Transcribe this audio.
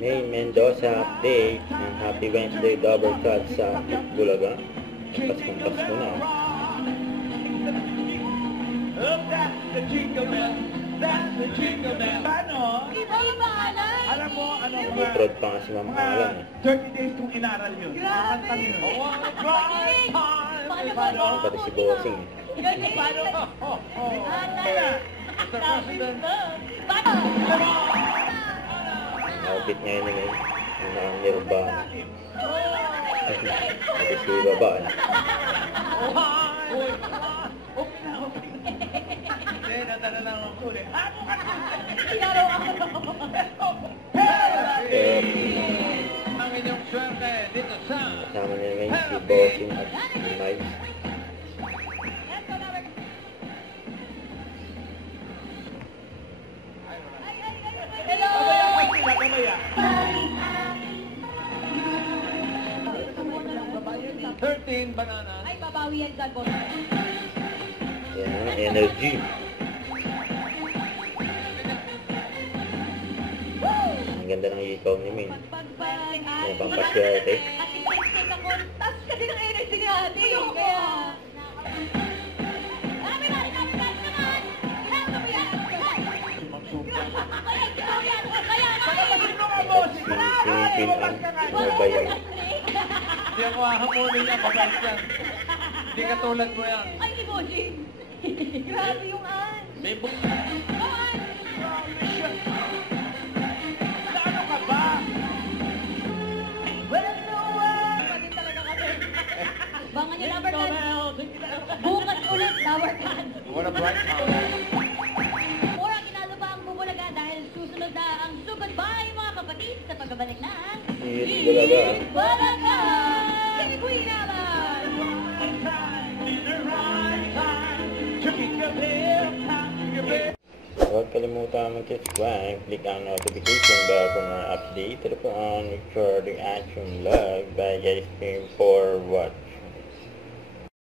May Mendoza update ng Happy Wednesday Double Cut sa Bulaga. Paskong Pasko na. That's the jingle bell. That's the jingle bell. Paano? Iba-iba na. Alam mo, ano ba? May prod pa nga si Ma'am Alan eh. 30 days kong inaral yun. Grabe. Kanta yun. Paano? Pati si Bossing eh. Galing. Paano? Paano? Outfit ngayon na ngayon. Yung nakang-Nirvana. Pati si Baba eh. Ang inyong swerte dito sa Kasama niya ngayon si Bossing at si Mike. Hello. 13 bananas. Ay, babawi yan sa boss. Yan, energy. Ang ganda ng ikaw ni Min. Yan, pampasyerte. Ate Kristen na kontas kasi ng energy ni ate. Kaya... Dami na, ikat naman! Ikat mo yan! Si Singpin ang mobile. Hindi ako hahamunin niya, mabait yan. Hindi katulad mo yan. Ay, emoji! Grabe yung an! May book. An! Ano ka ba? Walang nawa! Pwede talaga kami. Bangan niyo number 10. Bukas ulit, number 10. What a bright house. Or ang kinalo pa ang bubulaga dahil susunod na ang sugod bye mga kapatid sa pagbabalik na Si Bulaga. Bulaga! Piniguin naman! Huwag kalimutan mag-subscribe, click ang notification bell for more update. Ito po ang recording action log by Guys Stream for what?